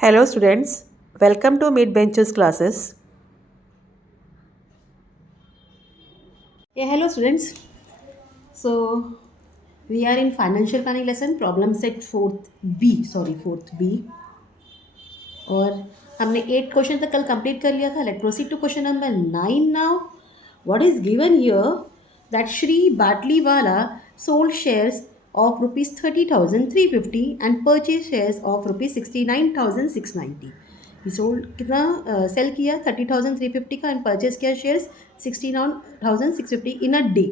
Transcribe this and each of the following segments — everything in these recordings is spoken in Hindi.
Hello students, welcome to Mid Benches classes. Hello students. So we are in financial planning lesson problem set fourth B और हमने 8 क्वेश्चन तक कल कंप्लीट कर लिया था. Let proceed to question number 9 now. What is given here that Shri Batliwala sold shares of rupees 30,350 and purchased shares of rupees 69,690. He sold कितना सेल किया 30,350 का एंड परचेज किया shares 69,650 in a day.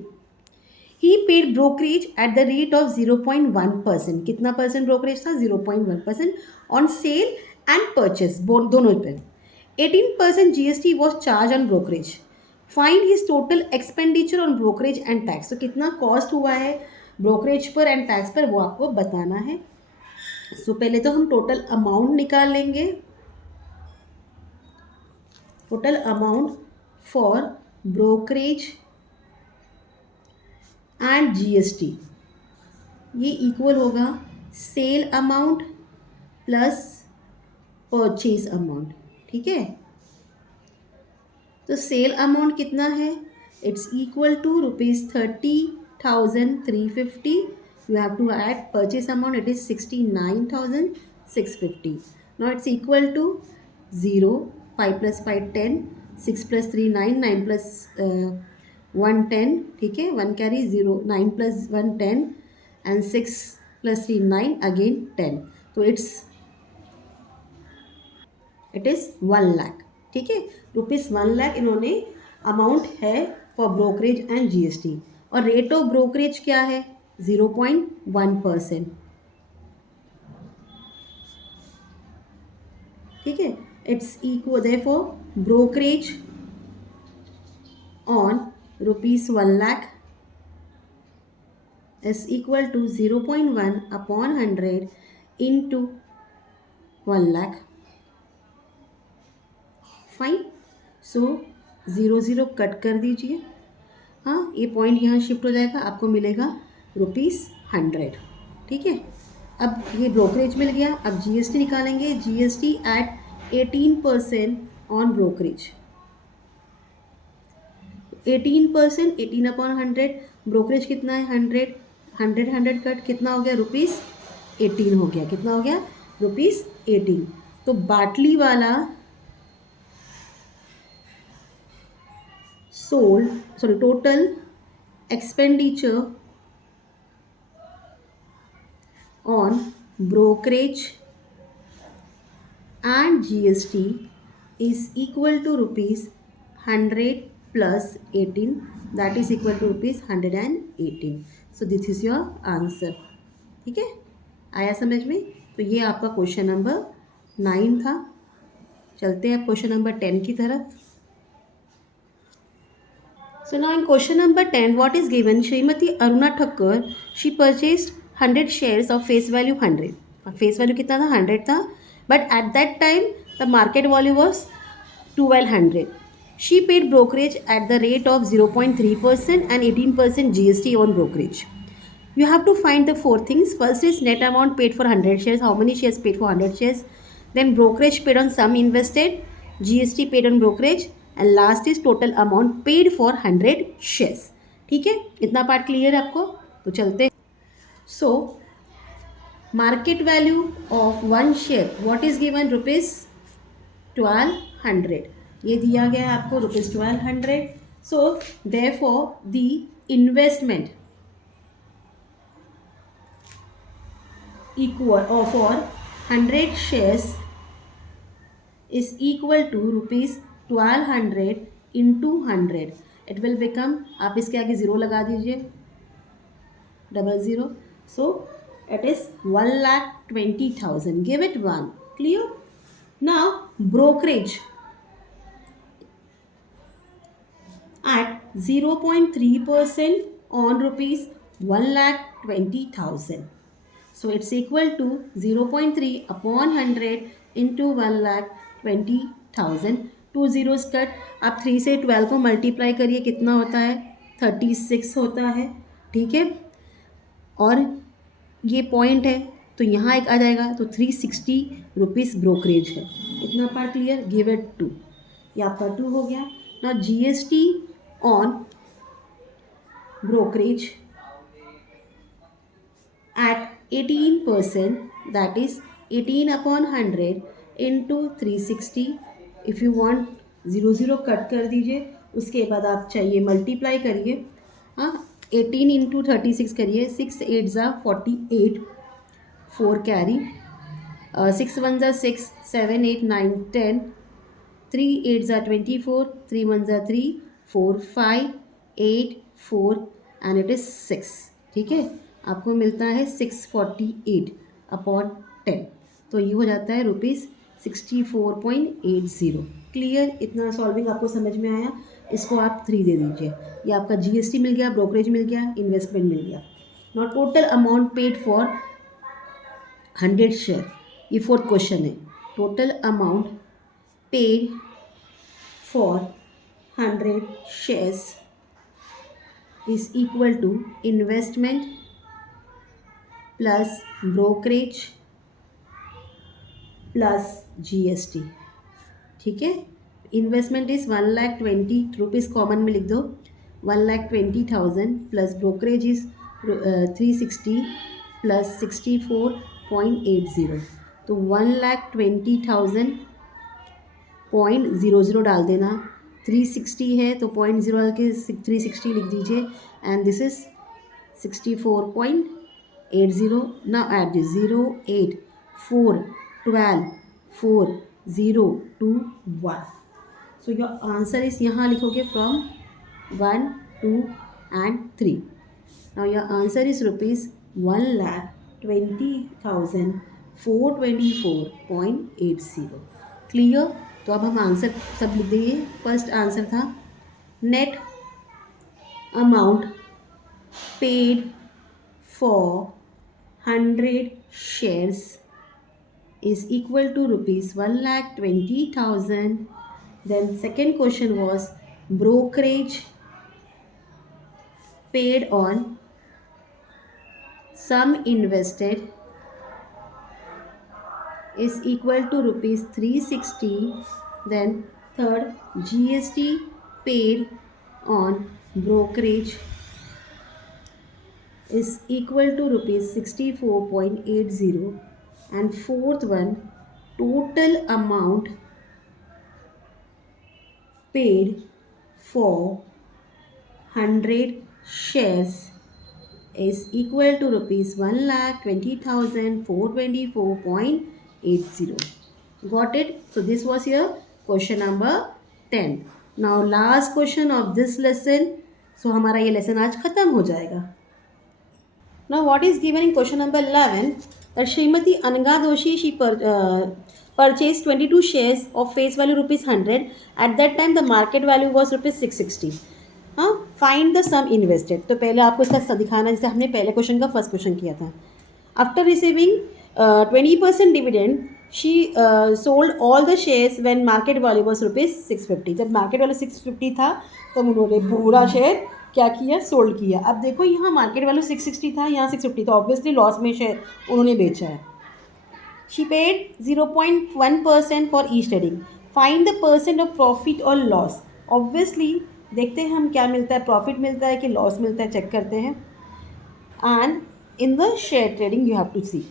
He paid brokerage at the rate of 0.1%. कितना परसेंट ब्रोकरेज था 0.1% ऑन सेल एंड परचेज दोनों पे. 18% GST was charge on brokerage. Find his total expenditure on brokerage and tax. तो कितना कॉस्ट हुआ है ब्रोकरेज पर एंड टैक्स पर वो आपको बताना है. सो पहले तो हम टोटल अमाउंट निकाल लेंगे. Total amount for brokerage and GST ये इक्वल होगा sale amount plus purchase amount. ठीक है, तो सेल अमाउंट कितना है, it's equal to ₹30,350. You have to add purchase amount, it is 69,650. Now it's equal to 0, 5 + 5 10, 6 + 3 9, 9 + 1 10. ठीक है, 1 कैरी 0, 9 + 1 10 एंड 6 + 3 9 अगेन 10. तो इट इज़ 1 लाख. ठीक है, ₹1,00,000 इन्होंने अमाउंट है फॉर ब्रोकरेज एंड GST. और रेट ऑफ ब्रोकरेज क्या है 0.1%. ठीक है, it's equal therefore brokerage on ₹1,00,000 is equal to 0.1 upon 100 into 1,00,000. Fine. So 0 cut कर दीजिए. हाँ, ये पॉइंट यहाँ शिफ्ट हो जाएगा, आपको मिलेगा ₹100. ठीक है, अब ये ब्रोकरेज मिल गया. अब GST निकालेंगे. GST at 18% on brokerage. 18%, 18 upon 100. Brokerage कितना है 100. 100 कट कितना हो गया ₹18 हो गया. कितना हो गया ₹18. तो बाटली वाला total expenditure on brokerage and GST is equal to ₹100 plus 18, that is equal to ₹118. so this is your answer. ठीक है, आया समझ में. तो ये आपका क्वेश्चन नंबर 9 था. चलते हैं अब क्वेश्चन नंबर 10 की तरफ. So now in question number 10, what is given? Srimati Aruna Thakur, she purchased 100 shares of face value 100. Face value कितना था 100 था, but at that time the market value was 1,200. She paid brokerage at the rate of 0.3% and 18% GST on brokerage. You have to find the 4 things. First is net amount paid for 100 shares. How many shares paid for 100 shares? Then brokerage paid on sum invested, GST paid on brokerage, and last is total amount paid for 100 shares. ठीक है, इतना पार्ट क्लियर है आपको. तो चलते. So market value of 1 share what is given ₹1,200. ये दिया गया है आपको ₹1,200. So therefore the investment equal for 100 shares is equal to ₹1,200 into 100. It will become, आप इसके आगे 0 लगा दीजिए, 00. So it is 1,20,000. Give it 1. Clear? Now brokerage at 0.3% on ₹1,20,000. So it's equal to 0.3 upon 100 into 1,20,000. 2 zeros cut. आप 3 से 12 को मल्टीप्लाई करिए, कितना होता है 36 होता है. ठीक है, और ये पॉइंट है तो यहाँ एक आ जाएगा, तो 360 रुपीज़ ब्रोकरेज है। इतना पार्ट क्लियर, गिव इट 2, ये आपका 2 हो गया। ना GST on brokerage at 18%, that is 18 upon 100 into 360. If you want 0 cut कर दीजिए, उसके बाद आप चाहिए मल्टीप्लाई करिए। हाँ, 18 इंटू 36 करिए, 6 8 ज़ा 48, 4 कैरी, 6 1 ज़ा 6, 7 8 9 10, 3 8 ज़ा 24, 3 1 ज़ा 3, 4 5 8 4 एंड इट इज़ 6। ठीक है, आपको मिलता है 648 अपॉन 10, तो ये हो जाता है ₹64.80। क्लियर, इतना सॉल्विंग आपको समझ में आया? इसको आप 3 दे दीजिए। ये आपका GST मिल गया, ब्रोकरेज मिल गया, इन्वेस्टमेंट मिल गया। Not total amount paid for 100 share, ये 4th क्वेश्चन है। Total amount paid for 100 shares is equal to investment plus brokerage plus GST। ठीक है, इन्वेस्टमेंट इज 1,20,000 रुपीज़, कॉमन में लिख दो, 1,20,000 प्लस ब्रोकरेज इज 360 प्लस 64.80, तो 1,20,000.00 डाल देना। 360 है तो 0.0 डाल के 360 लिख दीजिए, एंड दिस इज 64.80। ना at this 0 8 4 12 4 0 2 1। So your answer is, यहाँ लिखोगे from 1 2 and 3। Now your answer is ₹1,20,424.80। Clear, तो अब हम आंसर सब लिख देंगे। फर्स्ट आंसर था net amount paid for 100 shares is equal to ₹1,20,000. Then second question was brokerage paid on sum invested is equal to ₹360. Then third, GST paid on brokerage is equal to ₹64.80. And fourth one, total amount paid for 100 shares is equal to ₹1,20,424.80. Got it? So this was your question number 10. Now last question of this lesson. So हमारा ये lesson आज खत्म हो जाएगा। Now what is given in question number 11? That Srimati Anga Doshi, she purchased 22 shares of face value ₹100. At that time the market value was ₹660. हाँ, फाइंड द सम इन्वेस्टेड। तो पहले आपको इसका दिखाना, जैसे हमने पहले क्वेश्चन का फर्स्ट क्वेश्चन किया था। After receiving 20% dividend she sold all the shares when market value was ₹650। जब मार्केट वैल्यू 650 था तो उन्होंने पूरा शेयर क्या किया, सोल्ड किया। अब देखो यहाँ मार्केट वैल्यू 660 था, यहाँ 650 था, ऑब्वियसली लॉस में शेयर उन्होंने बेचा है। She paid 0.1% for each trading. Find the percent of profit और लॉस। ऑब्वियसली देखते हैं हम क्या मिलता है, प्रॉफिट मिलता है कि लॉस मिलता है, चेक करते हैं। And in the share trading you have to see.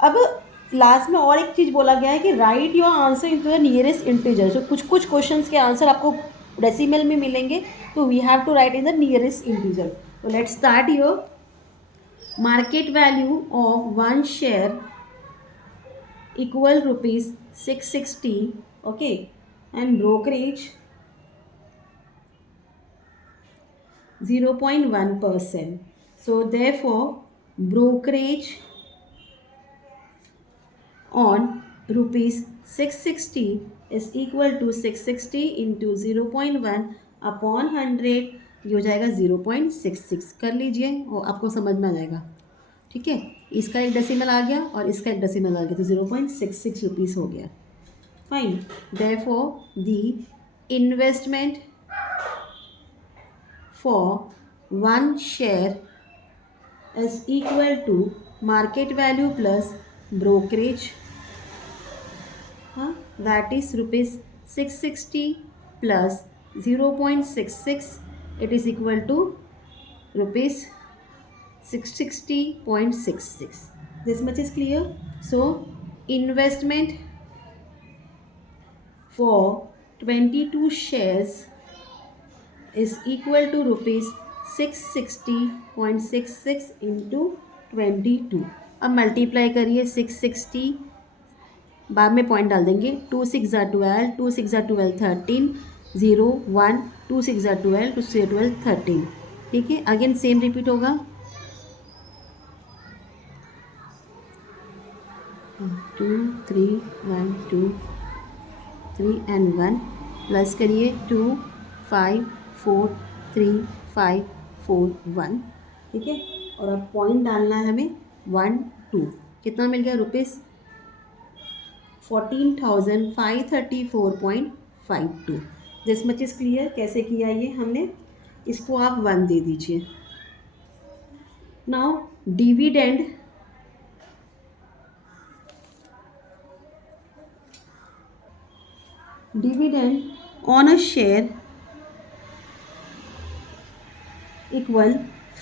अब लास्ट में और एक चीज़ बोला गया है कि write your answer in to the nearest integer. तो कुछ क्वेश्चंस के आंसर आपको डेसिमल में मिलेंगे, तो we have to write in the nearest integer. तो let's start your market value of 1 share equal ₹660, okay, and brokerage 0.1%. So therefore brokerage on ₹660 is equal to 660 into 0.1 upon 100, ये हो जाएगा 0.66। कर लीजिए और आपको समझ में आ जाएगा। ठीक है, इसका एक डेसिमल आ गया और इसका एक डेसिमल आ गया, तो 0.66 रुपीज़ हो गया। Fine, therefore the investment for 1 share is equal to market value plus brokerage, हाँ, दैट इज रुपीज 660 प्लस 0.66, it is equal to rupees 660.66. This much is clear. So investment for 22 shares is equal to rupees 660.66 into 22. अब मल्टीप्लाई करिए 660, बाद में पॉइंट डाल देंगे, 2 6 ज़ा 12, 2 6 ज़ा 12 13, 0 1, 2 6 ज़ा 12, 2 6 12 13. ठीक है, अगेन सेम रिपीट होगा, 2 3 1 2 3 and 1 प्लस करिए 2 5 4 3 5 4 1. ठीक है, और अब पॉइंट डालना है हमें 1 2. कितना मिल गया? Rupees 14,534.52. This much is clear. कैसे किया ये हमने? इसको आप 1 दे दीजिए. Now dividend on a share equal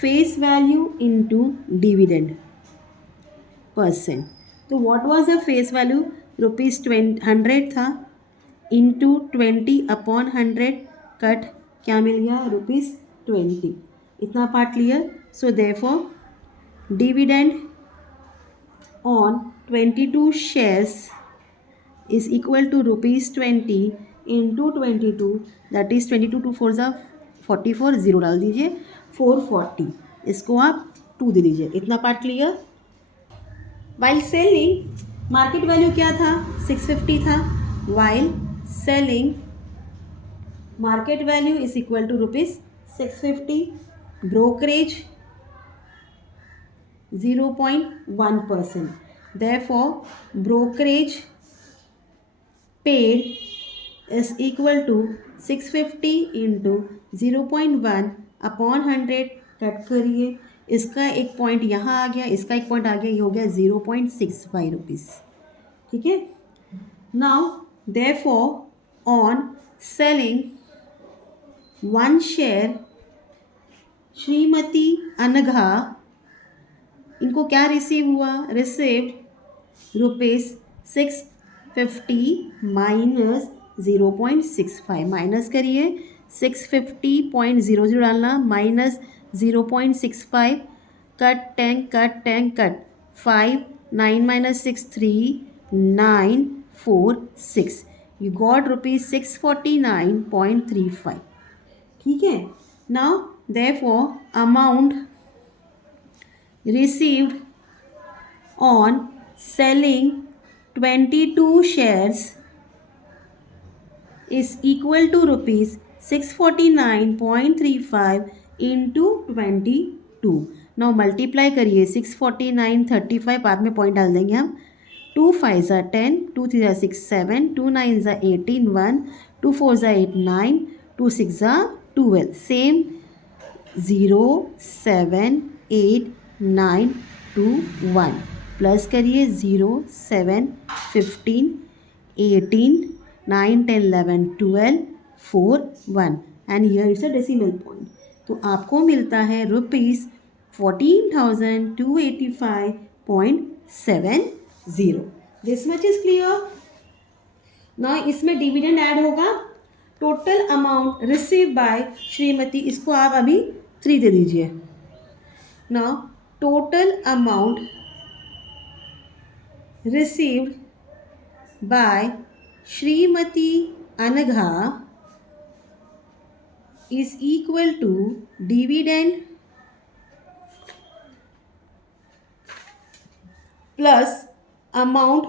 face value into dividend percent. तो what was the face value? Rupees 100 था, इंटू 20 अपॉन 100 कट क्या मिल गया? रुपीज़ 20. इतना part clear. So therefore dividend on 22 shares is equal to rupees 20 into 22, that is 22 2 4 ज़ा 44, 0 डाल दीजिए, 440. इसको आप 2 दे दीजिए. इतना part clear. While selling market value क्या था? 650 था. While selling market value is equal to rupees 650. Brokerage 0.1%. Therefore brokerage paid is equal to 650 into 0.1 upon 100. कट करिए, इसका एक पॉइंट यहाँ आ गया, इसका एक पॉइंट आ गया, ये हो गया 0.65 रुपीज़. ठीक है. Now therefore on selling 1 share Shrimati Anagha, इनको क्या रिसीव हुआ? Received rupees 650 minus 0.65. माइनस करिए, 650.00 डालना, minus 0.65, cut 10 cut 10 cut 5 9 minus 6 3 9 4 6. You got rupees 649.35. ठीक है. Now therefore amount received on selling 22 shares is equal to rupees 649.35 into 22. Now multiply करिए, 649.35, बाद में पॉइंट डाल देंगे हम. 2 5 ज़ा 10, 2 3 ज़ा 6 7, 2 9 ज़ा 18 1, 2 4 ज़ा 8 9, 2 6 ज़ा 12. सेम 0 7 8 9 2 1. प्लस करिए 0 7 15 18 9 10 11 12 4 1 and here it's a decimal point. तो आपको मिलता है rupees 14,285.70. This much is clear. ना इसमें डिविडेंड ऐड होगा. Total amount receive by Shrimati, इसको आप अभी 3 दे दीजिए. ना total amount received by Srimati Anagha is equal to dividend plus amount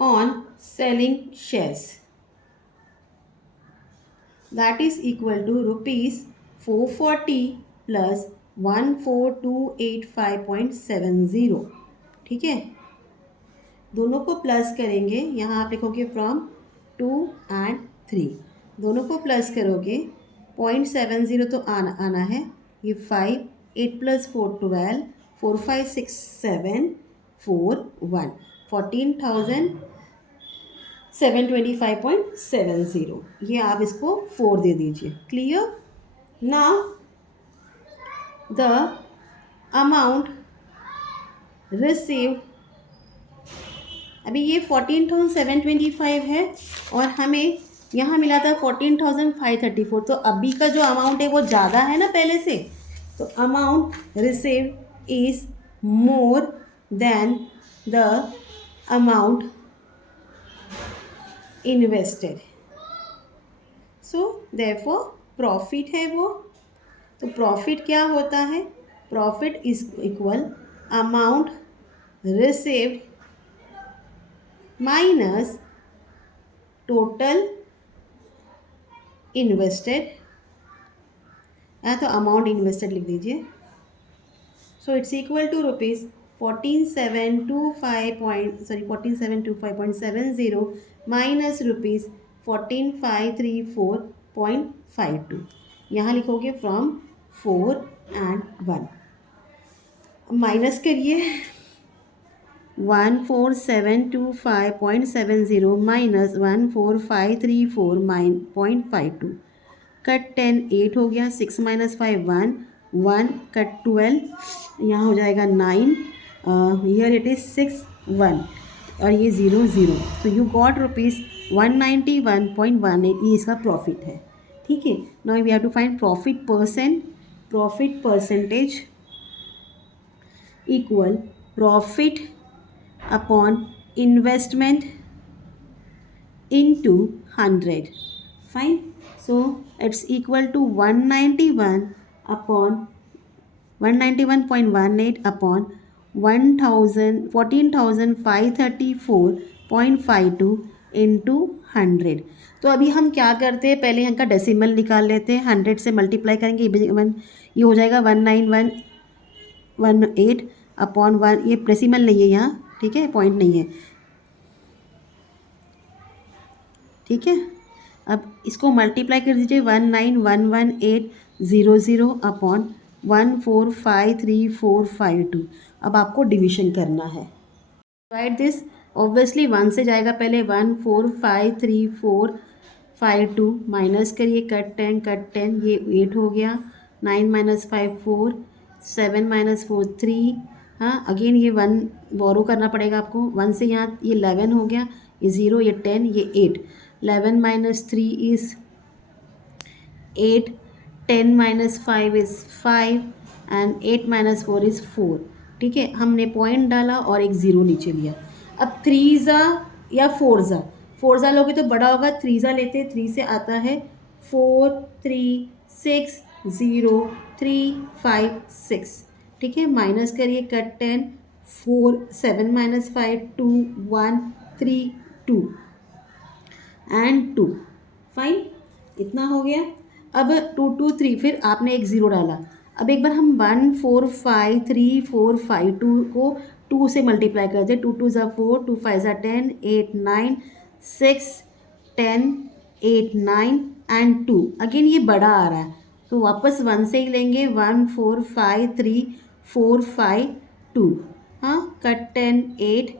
on selling shares, that is equal to rupees 440 plus 14285.70. ठीक है. दोनों को प्लस करेंगे, यहाँ आप लिखोगे फ्रॉम 2 and 3. दोनों को प्लस करोगे 0.70 तो आना है. ये 5 8 + 4 12 45671 14,725.70 ये आप इसको 4 दे दीजिए. Clear. Now the amount received, अभी ये 14,725 है और हमें यहाँ मिला था 14,534. तो अभी का जो अमाउंट है वो ज़्यादा है ना पहले से, तो amount received is more than the amount invested. So therefore profit है वो. तो प्रॉफिट क्या होता है? Profit is equal amount received minus total invested. तो अमाउंट इन्वेस्टेड लिख दीजिए. So it's equal to rupees 14,725.70 minus rupees 14,534.52. यहाँ लिखोगे फ्रॉम 4 and 1. माइनस करिए. 14,725.70 माइनस 14,534.52. कट 10 8 हो गया. 6 माइनस 5 1 1 कट 12 यहाँ हो जाएगा 9. हियर इट इज़ 6 1 और ये 0 0. तो यू गॉट रुपीज़ 191.18. ये इसका प्रॉफिट है. ठीक है. Now we have to find profit percentage equal profit upon investment into 100. Fine. So it's equal to 191 upon 191.18 upon 14,534.52 into 100. तो अभी हम क्या करते हैं, पहले इनका डेसिमल निकाल लेते हैं. 100 से मल्टीप्लाई करेंगे ये हो जाएगा 19118 अपॉन 1. ये डेसिमल नहीं है यहाँ, ठीक है, पॉइंट नहीं है. ठीक है. अब इसको मल्टीप्लाई कर दीजिए. 1911800 अपॉन 145352. अब आपको डिवीजन करना है. Divide this. ऑब्वियसली 1 से जाएगा पहले. 145352 माइनस करिए. कट 10 ये 8 हो गया. 9 माइनस 5 4 7 माइनस 4 3. हाँ, अगेन ये 1 बोरो करना पड़ेगा आपको. 1 से यहाँ ये 11 हो गया. ये 0 ये 10 ये 8. 11 minus 3 is 8. 10 minus 5 is 5 and 8 minus 4 is 4. ठीक है. हमने पॉइंट डाला और एक ज़ीरो नीचे लिया. अब 3 या 4 लोगे तो बड़ा होगा. 3 लेते हैं. 3 से आता है 4 3 6 0 3 5 6. ठीक है. माइनस करिए. Cut 10 4 7 minus 5 2 1 3 2 and 2. फाइन. इतना हो गया. अब 2 2 3 फिर आपने एक ज़ीरो डाला. अब एक बार हम 1453452 को 2 से मल्टीप्लाई कर दें. 2 2 ज़ा 4 2 5 ज़ा 10 8 9 6 10 8 9 एंड 2. अगेन ये बड़ा आ रहा है तो वापस 1 से ही लेंगे. 1453452. हाँ. कट 10 8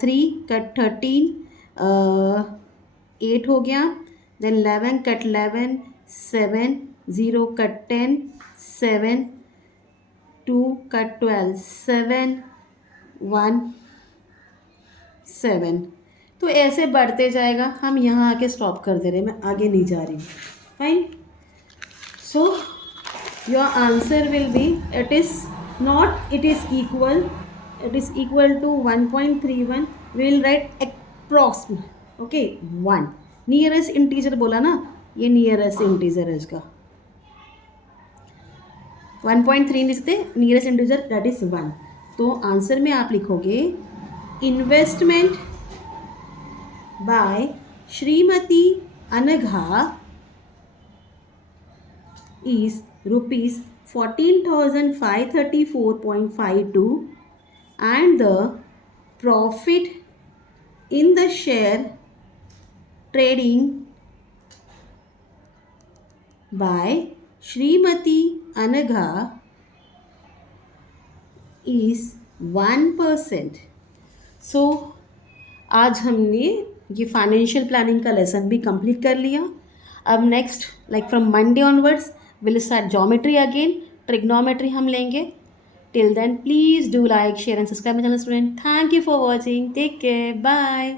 3 कट 13 8 हो गया. Then 11 cut 11 7 0 cut 10 7 2 cut 12 7 1 7. तो ऐसे बढ़ते जाएगा. हम यहाँ आके स्टॉप कर दे रहे हैं. मैं आगे नहीं जा रही. Fine. So your answer will be it is equal to 1.31. we will write approximate. Okay. 1 nearest integer बोला ना, ये नियरेस्ट इंटीजर है इसका. 1.3 लिखते. Nearest integer that is 1. तो आंसर में आप लिखोगे investment by Shrimati Anagha is rupees 14,534.52 and the profit in the share trading by Srimati Anagha is 1%. So आज हमने ये फाइनेंशियल प्लानिंग का लेसन भी कंप्लीट कर लिया. अब next like from Monday onwards will start geometry again. Trigonometry हम लेंगे. Till then please do like share and subscribe my channel student. Thank you for watching. Take care. Bye.